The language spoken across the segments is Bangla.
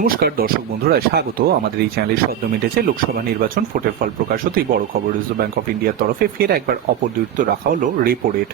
নমস্কার, দর্শক বন্ধুরা, স্বাগত। আমাদের এই চ্যানেলে শব্দ মিটেছে লোকসভা নির্বাচন, ভোটের ফল প্রকাশ হতেই বড় খবর রিজার্ভ ব্যাংক অফ ইন্ডিয়ার তরফে ফের একবার অপদৃত রাখা হলো রেপো রেট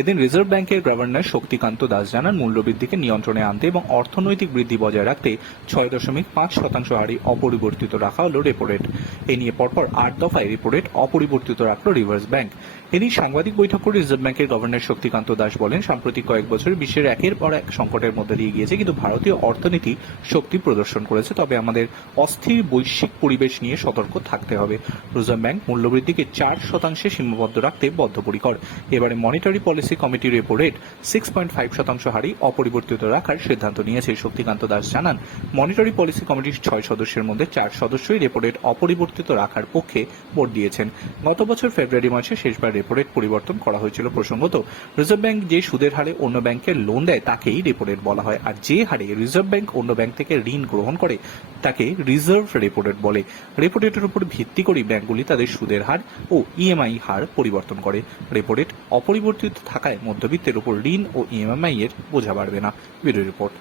এদিন রিজার্ভ ব্যাংকের গভর্নর শক্তিকান্ত দাস জানান, মূল্যবৃদ্ধিকে নিয়ন্ত্রণে আনতে এবং অর্থনৈতিক বৃদ্ধি বজায় রাখতে ছয় দশমিক পাঁচ শতাংশ হারে অপরিবর্তিত রাখা হলো রেপো রেট এ নিয়ে পরপর আট দফায় রেপো রেট অপরিবর্তিত রাখল রিভার্স ব্যাংক এদিন সাংবাদিক বৈঠক করে রিজার্ভ ব্যাংকের গভর্নর শক্তিকান্ত দাস বলেন, সাম্প্রতিক কয়েক বছরে বিশ্বের একের পর এক সংকটের মধ্যে দিয়ে গিয়েছে, কিন্তু ভারতীয় অর্থনীতি শক্তি প্রদর্শন করেছে, তবে আমাদের অস্থির বৈশ্বিক পরিবেশ নিয়ে সতর্ক থাকতে হবে। রিজার্ভ ব্যাংক মূল্যবৃদ্ধিকে চার শতাংশে সীমাবদ্ধ রাখতে বদ্ধপরিকর। এবারে মনিটারি পলিসি কমিটির repo rate six point five শতাংশ হারে অপরিবর্তিত রাখার সিদ্ধান্ত নিয়েছে। শক্তিকান্ত দাস জানান মনিটারি পলিসি কমিটির ছয় সদস্যের মধ্যে চার সদস্যই রেপো রেট অপরিবর্তিত রাখার পক্ষে ভোট দিয়েছেন। গত বছর ফেব্রুয়ারি মাসে শেষবার রেপো রেট পরিবর্তন করা হয়েছিল প্রসঙ্গত। রিজার্ভ ব্যাংক যে সুদের হারে অন্য ব্যাংকে লোন দেয়, তাকেই রেপো রেট বলা হয়। আর যে হারে রিজার্ভ ব্যাংক অন্য ব্যাংক থেকে ঋণ গ্রহণ করে, তাকে রিজার্ভ রেপো রেট বলে। রেপো রেটের উপর ভিত্তি করে ব্যাংকগুলি তাদের সুদের হার ও ইএমআই হার পরিবর্তন করে। রেপো রেট অপরিবর্তিত থাকায় মধ্যবিত্তের উপর ঋণ ও ইএমআই এর বোঝা বাড়বে না। Bureau report.